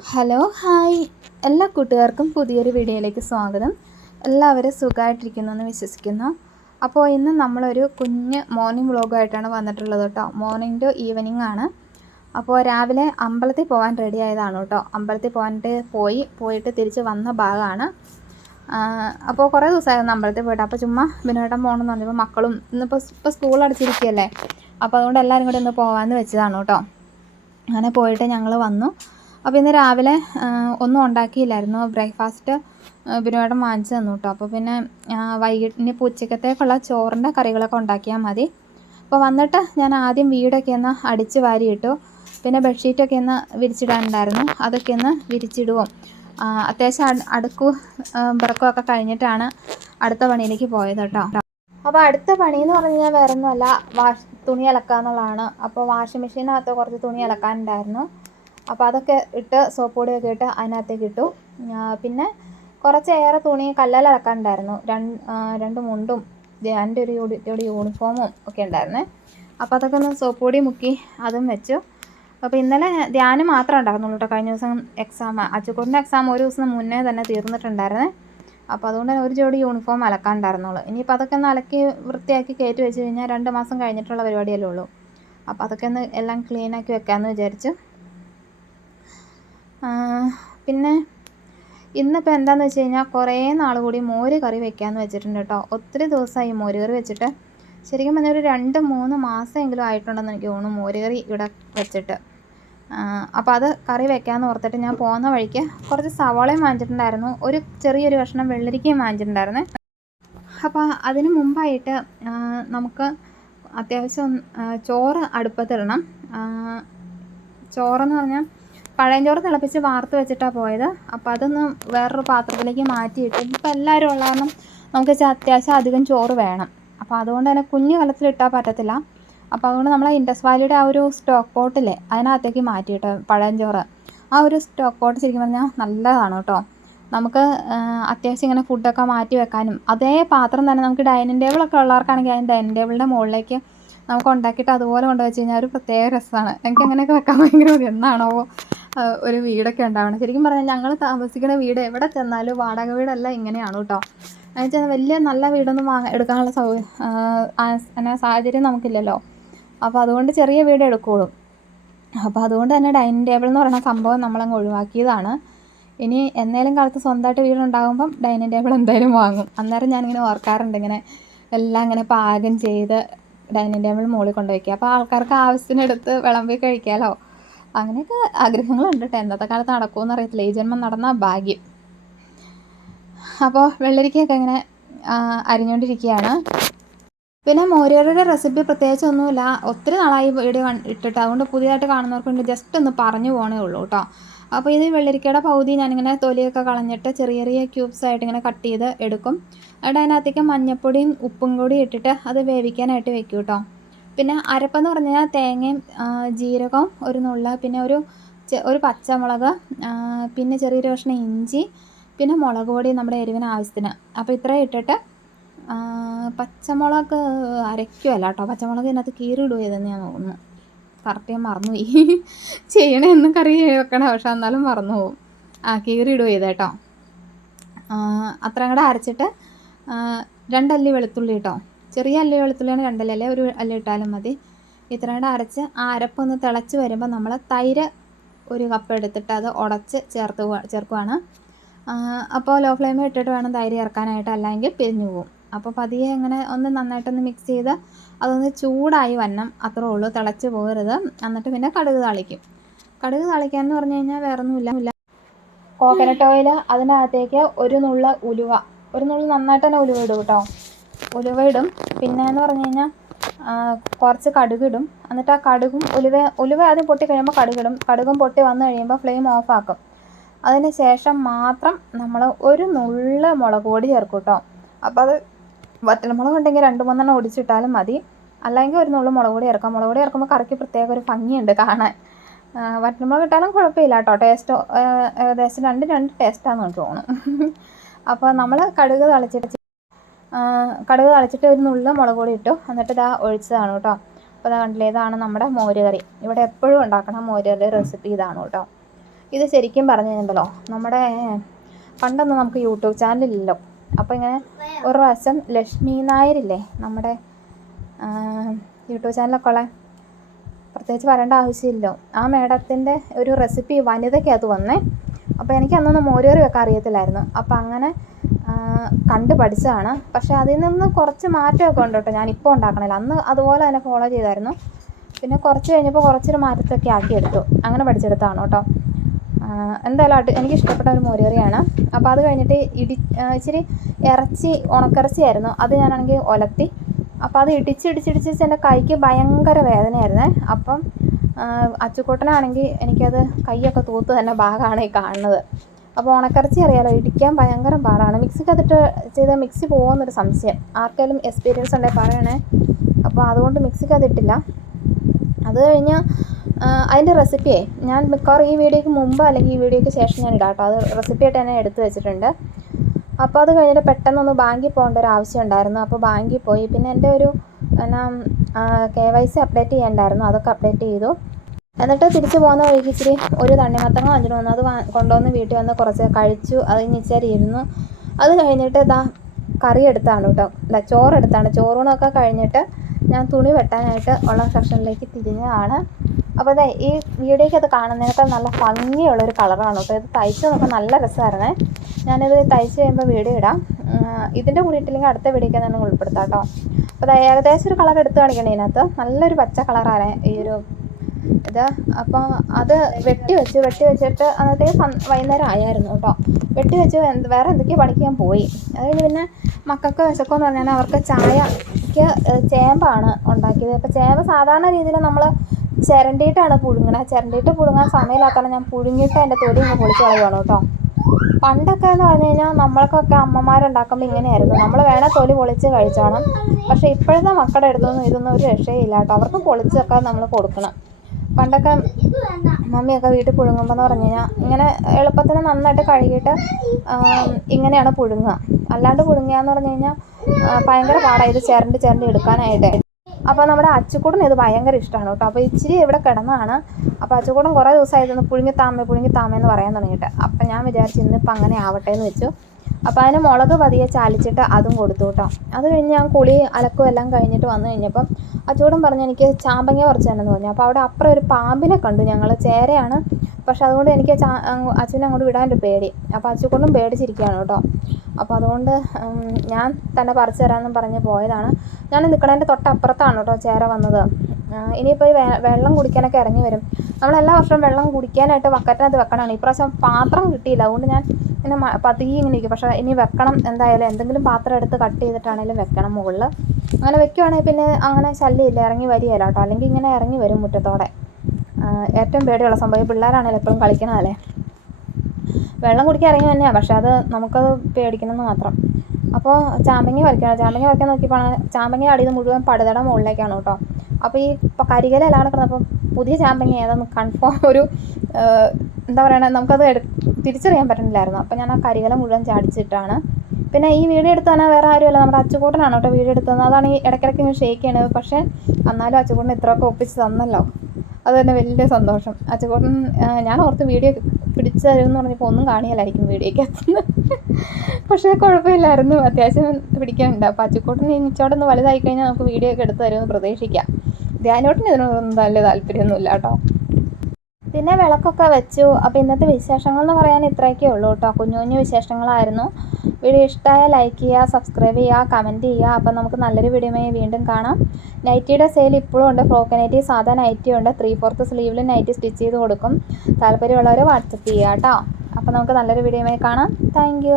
Hello hi. എല്ലാ കൂട്ടുകാർക്കും പുതിയൊരു വീഡിയോയിലേക്ക് സ്വാഗതം. എല്ലാവരും സുഖമായിട്ടിരിക്കുന്നു എന്ന് വിശ്വസിക്കുന്നു. അപ്പോൾ ഇന്ന് നമ്മളൊരു കുഞ്ഞ് മോർണിംഗ് വ്ളോഗായിട്ടാണ് വന്നിട്ടുള്ളത് കേട്ടോ. മോർണിംഗ് ടു ഈവനിങ് ആണ്. അപ്പോൾ രാവിലെ അമ്പലത്തിൽ പോകാൻ റെഡി ആയതാണ് കേട്ടോ. അമ്പലത്തിൽ പോകാനായിട്ട് പോയി പോയിട്ട് തിരിച്ച് വന്ന ഭാഗമാണ്. അപ്പോൾ കുറേ ദിവസമായിരുന്നു അമ്പലത്തിൽ പോയിട്ട്. അപ്പോൾ ചുമ്മാ ബിനോട്ടം പോകണമെന്ന് പറഞ്ഞപ്പോൾ മക്കളും ഇന്നിപ്പോൾ ഇപ്പോൾ സ്കൂൾ അടച്ചിരിക്കുകയല്ലേ? അപ്പോൾ അതുകൊണ്ട് എല്ലാവരും കൂടി ഒന്ന് പോകാമെന്ന് വെച്ചതാണ് കേട്ടോ. അങ്ങനെ പോയിട്ട് ഞങ്ങൾ വന്നു. അപ്പോൾ ഇന്ന് രാവിലെ ഒന്നും ഉണ്ടാക്കിയില്ലായിരുന്നു. ബ്രേക്ക്ഫാസ്റ്റ് ബിനുവേട്ടൻ വാങ്ങിച്ചു തന്നു കേട്ടോ അപ്പോൾ പിന്നെ വൈകിട്ട് ഇനി ഉച്ചക്കത്തേക്കുള്ള ചോറിന്റെ കറികളൊക്കെ ഉണ്ടാക്കിയാൽ മതി. അപ്പോൾ വന്നിട്ട് ഞാൻ ആദ്യം വീടൊക്കെ ഒന്ന് അടിച്ച് വാരിയിട്ടു പിന്നെ ബെഡ്ഷീറ്റൊക്കെ ഒന്ന് വിരിച്ചിടാനുണ്ടായിരുന്നു. അതൊക്കെ ഒന്ന് വിരിച്ചിടുവും. അത്യാവശ്യം അടുക്കു പിറക്കമൊക്കെ കഴിഞ്ഞിട്ടാണ് അടുത്ത പണിയിലേക്ക് പോയത് കേട്ടോ അപ്പോൾ അടുത്ത പണി എന്ന് പറഞ്ഞു കഴിഞ്ഞാൽ വേറെ ഒന്നുമല്ല വാഷ് തുണി അലക്കുക എന്നുള്ളതാണ് അപ്പോൾ വാഷിംഗ് മെഷീനകത്ത് കുറച്ച് തുണി അലക്കാനുണ്ടായിരുന്നു. അപ്പോൾ അതൊക്കെ ഇട്ട് സോപ്പ് പൊടിയൊക്കെ ഇട്ട് അതിനകത്തേക്ക് ഇട്ടു. പിന്നെ കുറച്ച് ഏറെ തുണി കല്ലാൽ ഇറക്കാനുണ്ടായിരുന്നു രണ്ട് രണ്ട് മുണ്ടും എന്റെ ഒരു ഒരു യൂണിഫോമും ഒക്കെ ഉണ്ടായിരുന്നേ. അപ്പോൾ അതൊക്കെ ഒന്ന് സോപ്പ് പൊടി മുക്കി അതും വെച്ചു. അപ്പോൾ ഇന്നലെ ധ്യാനം മാത്രമേ ഉണ്ടായിരുന്നുള്ളൂ കേട്ടോ. കഴിഞ്ഞ ദിവസം എക്സാം അച്ചുക്കൂടിന്റെ എക്സാം ഒരു ദിവസം മുന്നേ തന്നെ തീർന്നിട്ടുണ്ടായിരുന്നേ. അപ്പോൾ അതുകൊണ്ട് തന്നെ ഒരു ജോഡി യൂണിഫോം അലക്കാണ്ടായിരുന്നുള്ളൂ ഇനിയിപ്പോൾ അതൊക്കെ ഒന്ന് അലക്കി വൃത്തിയാക്കി കയറ്റി വെച്ച് കഴിഞ്ഞാൽ രണ്ട് മാസം കഴിഞ്ഞിട്ടുള്ള പരിപാടിയല്ലേ ഉള്ളൂ. അപ്പോൾ അതൊക്കെ ഒന്ന് എല്ലാം ക്ലീനാക്കി വെക്കാമെന്ന് വിചാരിച്ചു. പിന്നെ ഇന്നിപ്പോൾ എന്താണെന്ന് വെച്ച് കഴിഞ്ഞാൽ കുറേ നാൾ കൂടി മോര് കറി വെക്കാമെന്ന് വെച്ചിട്ടുണ്ട് കേട്ടോ ഒത്തിരി ദിവസമായി മോര് കറി വെച്ചിട്ട്. ശരിക്കും പറഞ്ഞാൽ ഒരു രണ്ട് മൂന്ന് മാസമെങ്കിലും ആയിട്ടുണ്ടെന്ന് എനിക്ക് തോന്നുന്നു മോര് കറി ഇവിടെ വെച്ചിട്ട്. അപ്പോൾ അത് കറി വെക്കാമെന്ന് ഓർത്തിട്ട് ഞാൻ പോകുന്ന വഴിക്ക് കുറച്ച് സവാളയും വാങ്ങിച്ചിട്ടുണ്ടായിരുന്നു. ഒരു ചെറിയൊരു കഷ്ണം വെള്ളരിക്കയും വാങ്ങിച്ചിട്ടുണ്ടായിരുന്നേ. അപ്പോൾ അതിന് മുമ്പായിട്ട് നമുക്ക് അത്യാവശ്യം ചോറ് അടുപ്പത്തിടണം. ചോറെന്ന് പറഞ്ഞാൽ പഴയഞ്ചോറ് തിളപ്പിച്ച് വാർത്ത് വെച്ചിട്ടാണ് പോയത്. അപ്പോൾ അതൊന്ന് വേറൊരു പാത്രത്തിലേക്ക് മാറ്റിയിട്ട് ഇപ്പോൾ എല്ലാവരും ഉള്ള കാരണം നമുക്ക് അത്യാവശ്യം അധികം ചോറ് വേണം. അപ്പോൾ അതുകൊണ്ട് തന്നെ കുഞ്ഞു കലത്തിൽ ഇട്ടാൽ പറ്റത്തില്ല. അപ്പോൾ അതുകൊണ്ട് നമ്മൾ ഇൻഡസ് വാലിയുടെ ആ ഒരു സ്റ്റോക്ക് പോട്ടില്ലേ അതിനകത്തേക്ക് മാറ്റിയിട്ട് പഴഞ്ചോറ് ആ ഒരു സ്റ്റോക്ക് പോട്ട് ശരിക്കും പറഞ്ഞാൽ നല്ലതാണ് കേട്ടോ. നമുക്ക് അത്യാവശ്യം ഇങ്ങനെ ഫുഡൊക്കെ മാറ്റി വെക്കാനും അതേ പാത്രം തന്നെ നമുക്ക് ഡൈനിങ് ടേബിളൊക്കെ ഉള്ളവർക്കാണെങ്കിൽ അതിന് ഡൈനിങ് ടേബിളിന്റെ മുകളിലേക്ക് നമുക്ക് ഉണ്ടാക്കിയിട്ട് അതുപോലെ കൊണ്ടുവച്ച് കഴിഞ്ഞാൽ ഒരു പ്രത്യേക രസമാണ്. എനിക്ക് അങ്ങനെയൊക്കെ വെക്കാൻ ഭയങ്കര മതി എന്നാണോ ഒരു വീടൊക്കെ ഉണ്ടാവണം. ശരിക്കും പറഞ്ഞാൽ ഞങ്ങൾ താമസിക്കുന്ന വീട് എവിടെ ചെന്നാലും വാടക വീടല്ല ഇങ്ങനെയാണ് കേട്ടോ എന്നുവെച്ചാൽ വലിയ നല്ല വീടൊന്നും വാങ്ങ എടുക്കാനുള്ള സൗ അങ്ങനെ സാഹചര്യം നമുക്കില്ലല്ലോ. അപ്പോൾ അതുകൊണ്ട് ചെറിയ വീട് എടുക്കുകയുള്ളൂ അപ്പോൾ അതുകൊണ്ട് തന്നെ ഡൈനിങ് ടേബിൾ എന്ന് പറയുന്ന സംഭവം നമ്മളങ്ങ് ഒഴിവാക്കിയതാണ്. ഇനി എന്നേലും കാലത്ത് സ്വന്തമായിട്ട് വീടുണ്ടാകുമ്പം ഡൈനിങ് ടേബിൾ എന്തായാലും വാങ്ങും. അന്നേരം ഞാനിങ്ങനെ ഓർക്കാറുണ്ട് ഇങ്ങനെ എല്ലാം ഇങ്ങനെ പാകം ചെയ്ത് ഡൈനിങ് ടേബിൾ മുകളിൽ കൊണ്ടുവയ്ക്കുക. അപ്പോൾ ആൾക്കാർക്ക് ആവശ്യത്തിനെടുത്ത് വിളമ്പി കഴിക്കാമല്ലോ അങ്ങനെയൊക്കെ ആഗ്രഹങ്ങളുണ്ട്. കേട്ടോ എന്നത്തെ കാലത്ത് നടക്കുമെന്ന് അറിയത്തില്ല. ഈ ജന്മം നടന്ന ഭാഗ്യം. അപ്പോൾ വെള്ളരിക്കയൊക്കെ ഇങ്ങനെ അരിഞ്ഞുകൊണ്ടിരിക്കുകയാണ് പിന്നെ മോരുകറിയുടെ റെസിപ്പി പ്രത്യേകിച്ച് ഒന്നുമില്ല ഒത്തിരി നാളായി വീഡിയോ ഇട്ടിട്ട്. അതുകൊണ്ട് പുതിയതായിട്ട് കാണുന്നവർക്ക് വേണ്ടി ജസ്റ്റ് ഒന്ന് പറഞ്ഞു പോകണേ ഉള്ളൂ കേട്ടോ. അപ്പോൾ ഇത് വെള്ളരിക്കയുടെ പകുതി ഞാനിങ്ങനെ തൊലിയൊക്കെ കളഞ്ഞിട്ട് ചെറിയ ചെറിയ ക്യൂബ്സ് ആയിട്ട് ഇങ്ങനെ കട്ട് ചെയ്ത് എടുക്കും. എന്നിട്ട് അതിനകത്തേക്ക് മഞ്ഞപ്പൊടിയും ഉപ്പും കൂടി ഇട്ടിട്ട് അത് വേവിക്കാനായിട്ട് വെക്കും കേട്ടോ. പിന്നെ അരപ്പെന്ന് പറഞ്ഞു കഴിഞ്ഞാൽ തേങ്ങയും ജീരകവും ഒരു നുള്ള പിന്നെ ഒരു ഒരു പച്ചമുളക് പിന്നെ ചെറിയൊരു കഷ്ണം ഇഞ്ചി പിന്നെ മുളക് പൊടി നമ്മുടെ എരിവിന് ആവശ്യത്തിന്. അപ്പോൾ ഇത്രയും ഇട്ടിട്ട് പച്ചമുളക് അരയ്ക്കുമല്ല കേട്ടോ. പച്ചമുളക് ഇതിനകത്ത് കീറിയിടുക ഇതെന്ന് ഞാൻ തോന്നുന്നു. കറക്റ്റ് ഞാൻ മറന്നുപോയി. ചെയ്യണമെന്ന് കറി വെക്കണം പക്ഷെ എന്നാലും മറന്നു പോകും ആ കീറിയിടുക ചെയ്ത് കേട്ടോ. അത്രയും കൂടെ അരച്ചിട്ട് രണ്ടല്ലി വെളുത്തുള്ളി കേട്ടോ. ചെറിയ അല്ലി വെളുത്തുള്ളിയാണ് രണ്ടല്ലേ ഒരു അല്ല ഇട്ടാലും മതി. ഇത്രയും അരച്ച് ആ അരപ്പൊന്ന് തിളച്ച് വരുമ്പോൾ നമ്മൾ തൈര് ഒരു കപ്പ് എടുത്തിട്ട് അത് ഉടച്ച് ചേർത്ത് ചേർക്കുവാണ്. അപ്പോൾ ലോ ഫ്ലെയിമിൽ ഇട്ടിട്ട് വേണം തൈര് ചേർക്കാനായിട്ട്. അല്ലെങ്കിൽ പിരിഞ്ഞു പോകും അപ്പോൾ പതിയെ ഇങ്ങനെ ഒന്ന് നന്നായിട്ടൊന്ന് മിക്സ് ചെയ്ത് അതൊന്ന് ചൂടായി വന്നം അത്രേ ഉള്ളൂ. തിളച്ച് പോകരുത്. എന്നിട്ട് പിന്നെ കടുക് താളിക്കും. കടുക് താളിക്കാൻ എന്ന് പറഞ്ഞു കഴിഞ്ഞാൽ വേറെ ഒന്നുമില്ല കോക്കനട്ട് ഓയിൽ അതിനകത്തേക്ക് ഒരു നുള്ള ഉലുവ. ഒരു നുള്ള നന്നായിട്ട് തന്നെ ഉലുവ ഇടും കേട്ടോ. ഉലുവ ഇടും പിന്നെ എന്ന് പറഞ്ഞു കഴിഞ്ഞാൽ കുറച്ച് കടുകിടും. എന്നിട്ട് ആ കടുകും ഉലുവ ഉലുവ ആദ്യം പൊട്ടി കഴിയുമ്പോൾ കടുകിടും. കടുകും പൊട്ടി വന്നു കഴിയുമ്പോൾ ഫ്ലെയിം ഓഫാക്കും അതിന് ശേഷം മാത്രം നമ്മൾ ഒരു നുള്ള മുളക് പൊടി ചേർക്കും കേട്ടോ അപ്പോൾ അത് വറ്റൽമുളക് ഉണ്ടെങ്കിൽ രണ്ട് മൂന്നെണ്ണം ഒടിച്ചിട്ടാലും മതി. അല്ലെങ്കിൽ ഒരു നുള്ള മുളക് പൊടി ചേർക്കാം. മുളക് പൊടി ഇറക്കുമ്പോൾ കറിക്ക് പ്രത്യേക ഒരു ഭംഗിയുണ്ട് കാണാൻ. വറ്റൽമുളക് ഇട്ടാലും കുഴപ്പമില്ല കേട്ടോ ടേസ്റ്റ് ഏകദേശം രണ്ട് രണ്ട് ടേസ്റ്റാണെന്ന് തോന്നുന്നു. അപ്പോൾ നമ്മൾ കടുക് തളിച്ചിട്ട് കടുക് തളിച്ചിട്ട് ഒരു നുള്ള മുളക് പൊടി ഇട്ടു. എന്നിട്ട് ഇതാ ഒഴിച്ചതാണ് കേട്ടോ. അപ്പോൾ ഇതാ കണ്ടില്ലേ ഇതാണ് നമ്മുടെ മോരുകറി. ഇവിടെ എപ്പോഴും ഉണ്ടാക്കണം മോരുകറി റെസിപ്പി ഇതാണ് കേട്ടോ. ഇത് ശരിക്കും പറഞ്ഞു കഴിഞ്ഞിട്ടുണ്ടല്ലോ നമ്മുടെ പണ്ടൊന്നും നമുക്ക് യൂട്യൂബ് ചാനലില്ലല്ലോ അപ്പോൾ ഇങ്ങനെ ഒരു പ്രാവശ്യം ലക്ഷ്മി നായരില്ലേ നമ്മുടെ യൂട്യൂബ് ചാനലൊക്കെ ഉള്ള പ്രത്യേകിച്ച് പറയേണ്ട ആവശ്യമില്ലല്ലോ. ആ മേഡത്തിന്റെ ഒരു റെസിപ്പി വനിതയ്ക്കകത്ത് വന്നേ. അപ്പോൾ എനിക്ക് അന്നൊന്ന് മോരുകറി വെക്കാൻ അറിയത്തില്ലായിരുന്നു. അപ്പോൾ അങ്ങനെ കണ്ട് പഠിച്ചതാണ്. പക്ഷേ അതിൽ നിന്ന് കുറച്ച് മാറ്റമൊക്കെ ഉണ്ട് കേട്ടോ. ഞാനിപ്പോൾ ഉണ്ടാക്കണില്ല അന്ന് അതുപോലെ തന്നെ ഫോളോ ചെയ്തായിരുന്നു. പിന്നെ കുറച്ച് കഴിഞ്ഞപ്പോൾ കുറച്ചൊരു മാറ്റത്തൊക്കെ ആക്കിയെടുത്തു അങ്ങനെ പഠിച്ചെടുത്താണ് കേട്ടോ. എന്തായാലും എനിക്ക് ഇഷ്ടപ്പെട്ട ഒരു മോരുകറിയാണ്. അപ്പോൾ അത് കഴിഞ്ഞിട്ട് ഇടി ഇച്ചിരി ഇറച്ചി ഉണക്കിറച്ചിയായിരുന്നു അത് ഞാനാണെങ്കിൽ ഒലത്തി. അപ്പോൾ അത് ഇടിച്ചിടിച്ചിടിച്ച് എന്റെ കൈക്ക് ഭയങ്കര വേദനയായിരുന്നേ. അപ്പം അച്ചുക്കൂട്ടനാണെങ്കിൽ എനിക്കത് കൈയൊക്കെ തൂത്ത് തന്നെ ഭാഗമാണ് ഈ കാണുന്നത്. അപ്പോൾ ഉണക്കിറച്ചി അറിയാലോ ഇടിക്കാൻ ഭയങ്കര പാടാണ്. മിക്സിക്കകത്തിട്ട് ചെയ്ത മിക്സി പോകുമെന്നൊരു സംശയം. ആർക്കെങ്കിലും എക്സ്പീരിയൻസ് ഉണ്ടെങ്കിൽ പറയണേ. അപ്പോൾ അതുകൊണ്ട് മിക്സിക്കകത്തിട്ടില്ല. അത് കഴിഞ്ഞാൽ അതിന്റെ റെസിപ്പിയെ ഞാൻ മിക്കവാറും ഈ വീഡിയോയ്ക്ക് മുമ്പ് അല്ലെങ്കിൽ ഈ വീഡിയോയ്ക്ക് ശേഷം ഞാൻ ഇടാം കേട്ടോ. അത് റെസിപ്പിയായിട്ട് തന്നെ എടുത്തു വെച്ചിട്ടുണ്ട്. അപ്പോൾ അത് കഴിഞ്ഞിട്ട് പെട്ടെന്നൊന്ന് ബാങ്കിൽ പോകേണ്ട ഒരു ആവശ്യം ഉണ്ടായിരുന്നു. അപ്പോൾ ബാങ്കിൽ പോയി. പിന്നെ എന്റെ ഒരു എന്നാ കെ വൈ സി അപ്ഡേറ്റ് ചെയ്യണ്ടായിരുന്നു. അതൊക്കെ അപ്ഡേറ്റ് ചെയ്തു. എന്നിട്ട് തിരിച്ചു പോകുന്ന വഴിക്ക് ഇച്ചിരി ഒരു തണ്ണിമത്തങ്ങ വാങ്ങിച്ചിട്ട് വന്നു അത് കൊണ്ടുവന്ന് വീട്ടിൽ വന്ന് കുറച്ച് കഴിച്ചു. അത് കഴിഞ്ഞ് ഇച്ചിരി ഇരുന്നു. അത് കഴിഞ്ഞിട്ട് ഇതാ കറി എടുത്താണ് കേട്ടോ. അല്ല ചോറ് എടുത്താണ്. ചോറൂണൊക്കെ കഴിഞ്ഞിട്ട് ഞാൻ തുണി വെട്ടാനായിട്ട് ഉള്ള സെക്ഷനിലേക്ക് തിരിഞ്ഞതാണ്. അപ്പോൾ അതെ ഈ വീഡിയോയ്ക്ക് അത് കാണുന്നതിനേക്കാൾ നല്ല ഭംഗിയുള്ള ഒരു കളറാണ് കേട്ടോ. ഇത് തയ്ച്ച് നോക്കാൻ നല്ല രസമായിരുന്നേ. ഞാനിത് തയ്ച്ച് കഴിയുമ്പോൾ വീഡിയോ ഇടാം. ഇതിന്റെ കൂടി ഇട്ടില്ലെങ്കിൽ അടുത്ത വീഡിയോയ്ക്ക് തന്നെ ഉൾപ്പെടുത്താം കേട്ടോ. അപ്പോൾ ഏകദേശം ഒരു കളർ എടുത്ത് കാണിക്കണേ ഇതിനകത്ത്. നല്ലൊരു പച്ച കളറാണ് ഈ ഒരു ഇത് അപ്പോൾ അത് വെട്ടി വെച്ചു വെട്ടി വെച്ചിട്ട് അന്നത്തേക്ക് വൈകുന്നേരം ആയായിരുന്നു കേട്ടോ. വെട്ടി വെച്ച് വേറെ എന്തൊക്കെയോ പണിക്ക് ഞാൻ പോയി അതായത് പിന്നെ മക്കൾക്ക് എന്ന് പറഞ്ഞാൽ അവർക്ക് ചായക്ക് ചേമ്പാണ് ഉണ്ടാക്കിയത്. അപ്പോൾ ചേമ്പ് സാധാരണ രീതിയിൽ നമ്മൾ ചിരണ്ടിയിട്ടാണ് പുഴുങ്ങണത്. ചിരണ്ടിയിട്ട് പുഴുങ്ങാൻ സമയമില്ലാത്തതാണ്. ഞാൻ പുഴുങ്ങിയിട്ട് അതിന്റെ തൊലി ഒന്ന് പൊളിച്ച് കളയുവാണ് കേട്ടോ. പണ്ടൊക്കെ എന്ന് പറഞ്ഞു കഴിഞ്ഞാൽ നമ്മൾക്കൊക്കെ അമ്മമാരുണ്ടാക്കുമ്പോൾ ഇങ്ങനെയായിരുന്നു. നമ്മൾ വേണേൽ തൊലി പൊളിച്ച് കഴിച്ചോണം. പക്ഷേ ഇപ്പോഴത്തെ മക്കളുടെ അടുത്തൊന്നും ഇതൊന്നും ഒരു രക്ഷയില്ല കേട്ടോ. അവർക്ക് പൊളിച്ചൊക്കെ നമ്മൾ കൊടുക്കണം. പണ്ടൊക്കെ മമ്മിയൊക്കെ വീട്ടിൽ പുഴുങ്ങുമ്പോൾ എന്ന് പറഞ്ഞു കഴിഞ്ഞാൽ ഇങ്ങനെ എളുപ്പത്തിന് നന്നായിട്ട് കഴുകിയിട്ട് ഇങ്ങനെയാണ് പുഴുങ്ങുക. അല്ലാണ്ട് പുഴുങ്ങുക എന്ന് പറഞ്ഞു കഴിഞ്ഞാൽ ഭയങ്കര പാടാണ് ഇത് ചിരണ്ടി ചിരണ്ടി എടുക്കാനായിട്ട്. അപ്പോൾ നമ്മുടെ അച്ചുക്കൂടിന് ഇത് ഭയങ്കര ഇഷ്ടമാണ് കേട്ടോ. അപ്പോൾ ഇച്ചിരി ഇവിടെ കിടന്നാണ് അപ്പോൾ അച്ചുകൂടൻ കുറേ ദിവസമായിരുന്നു പുഴുങ്ങി താമേ പുഴുങ്ങി താമേ എന്ന് പറയാൻ തുടങ്ങിയിട്ട്. അപ്പം ഞാൻ വിചാരിച്ചു ഇന്നിപ്പോൾ അങ്ങനെ ആവട്ടെ എന്ന് വെച്ചു. അപ്പോൾ അതിന് മുളക് പതിയെ ചാലിച്ചിട്ട് അതും കൊടുത്തു കേട്ടോ. അത് കഴിഞ്ഞ് ഞാൻ കുളി അലക്കും എല്ലാം കഴിഞ്ഞിട്ട് വന്നു കഴിഞ്ഞപ്പം അച്ചൂടൻ പറഞ്ഞ് എനിക്ക് ചാമ്പങ്ങ പറിച്ചു തന്നെ പറഞ്ഞു. അപ്പോൾ അവിടെ അപ്പുറം ഒരു പാമ്പിനെ കണ്ടു ഞങ്ങൾ ചേരയാണ്. പക്ഷെ അതുകൊണ്ട് എനിക്ക് അച്ഛനെ അങ്ങോട്ട് വിടാനൊരു പേടി. അപ്പോൾ അച്ഛക്കൊണ്ടും പേടിച്ചിരിക്കുകയാണ് കേട്ടോ. അപ്പോൾ അതുകൊണ്ട് ഞാൻ തന്നെ പറിച്ചു തരാമെന്നും പറഞ്ഞ് പോയതാണ്. ഞാൻ നിൽക്കണതിന്റെ തൊട്ടപ്പുറത്താണ് കേട്ടോ ചേര വന്നത്. ഇനിയിപ്പോൾ ഈ വെള്ളം കുടിക്കാനൊക്കെ ഇറങ്ങി വരും. നമ്മൾ എല്ലാ വർഷവും വെള്ളം കുടിക്കാനായിട്ട് വക്കറ്റിനകത്ത് വെക്കണമാണ് ഇപ്രാവശ്യം പാത്രം കിട്ടിയില്ല. അതുകൊണ്ട് ഞാൻ ഇങ്ങനെ പതുങ്ങി ഇങ്ങനെ ഇരിക്കും. പക്ഷേ ഇനി വെക്കണം. എന്തായാലും എന്തെങ്കിലും പാത്രം എടുത്ത് കട്ട് ചെയ്തിട്ടാണെങ്കിലും വെക്കണം മുകളിൽ അങ്ങനെ വെക്കുവാണെങ്കിൽ പിന്നെ അങ്ങനെ ശല്യമില്ല ഇറങ്ങി വരികയില്ല കേട്ടോ. അല്ലെങ്കിൽ ഇങ്ങനെ ഇറങ്ങി വരും മുറ്റത്തോടെ. ഏറ്റവും പേടിയുള്ള സംഭവം ഈ പിള്ളേരാണല്ലോ എപ്പോഴും കളിക്കണതല്ലേ വെള്ളം കുടിക്കാൻ ഇറങ്ങി തന്നെയാണ് പക്ഷേ അത് നമുക്കത് പേടിക്കണമെന്ന് മാത്രം. അപ്പോൾ ചാമ്പങ്ങ വരയ്ക്കണം ചാമ്പങ്ങ വരയ്ക്കാൻ നോക്കിയപ്പോൾ ചാമ്പങ്ങ അടിയത് മുഴുവൻ പടുതട മുകളിലേക്കാണ് കേട്ടോ. അപ്പോൾ ഈ ഇപ്പോൾ കരികല എല്ലാം കിടന്നപ്പോൾ പുതിയ ചാമ്പങ്ങ ഏതാന്ന് കൺഫേം ഒരു എന്താ പറയുക നമുക്കത് തിരിച്ചറിയാൻ പറ്റുന്നില്ലായിരുന്നു അപ്പോൾ ഞാൻ ആ കരികല മുഴുവൻ ചാടിച്ചിട്ടാണ് പിന്നെ ഈ വീഡിയോ എടുത്ത് തന്നെ വേറെ ആരുമല്ല. നമ്മുടെ അച്ചുകൂട്ടനാണ് കേട്ടോ വീഡിയോ എടുത്തത്. അതാണ് ഈ ഇടയ്ക്കിടയ്ക്ക് ഇങ്ങനെ ഷേക്ക് ചെയ്യണത്. പക്ഷേ എന്നാലും അച്ചുകൂട്ടൻ ഇത്രയൊക്കെ ഒപ്പിച്ച് തന്നല്ലോ. അത് തന്നെ വലിയ സന്തോഷം. അച്ചുകൂട്ടൻ ഞാൻ ഓർത്ത് വീഡിയോ പിടിച്ചു തരുമെന്ന് പറഞ്ഞപ്പോൾ ഒന്നും കാണിയല്ലായിരിക്കും വീഡിയോയ്ക്കകത്ത് പക്ഷേ കുഴപ്പമില്ലായിരുന്നു. അത്യാവശ്യം പിടിക്കാനുണ്ട്. അപ്പോൾ അച്ചുകൂട്ടൻ ഒന്ന് വലുതായി കഴിഞ്ഞാൽ നമുക്ക് വീഡിയോ ഒക്കെ എടുത്ത് തരുമെന്ന് പ്രതീക്ഷിക്കാം. ധ്യാനോട്ടിന് ഇതിനൊന്നും വലിയ താല്പര്യമൊന്നുമില്ല കേട്ടോ. പിന്നെ വിളക്കൊക്കെ വെച്ചു. അപ്പോൾ ഇന്നത്തെ വിശേഷങ്ങൾ എന്ന് പറയാൻ ഇത്രയൊക്കെ ഉള്ളൂ കേട്ടോ. കുഞ്ഞു കുഞ്ഞു വിശേഷങ്ങളായിരുന്നു. വീഡിയോ ഇഷ്ടമായ ലൈക്ക് ചെയ്യുക സബ്സ്ക്രൈബ് ചെയ്യുക കമന്റ് ചെയ്യുക. അപ്പോൾ നമുക്ക് നല്ലൊരു വീഡിയോമായി വീണ്ടും കാണാം. നൈറ്റിയുടെ സെയിൽ ഇപ്പോഴും ഉണ്ട്. ഫ്രോക്ക് നൈറ്റി സാധാ നൈറ്റി ഉണ്ട്. ത്രീ ഫോർത്ത് സ്ലീവിൽ നൈറ്റി സ്റ്റിച്ച് ചെയ്ത് കൊടുക്കും. താല്പര്യമുള്ളവർ വാട്സപ്പ് ചെയ്യുക കേട്ടോ. അപ്പോൾ നമുക്ക് നല്ലൊരു വീഡിയോമായി കാണാം. താങ്ക്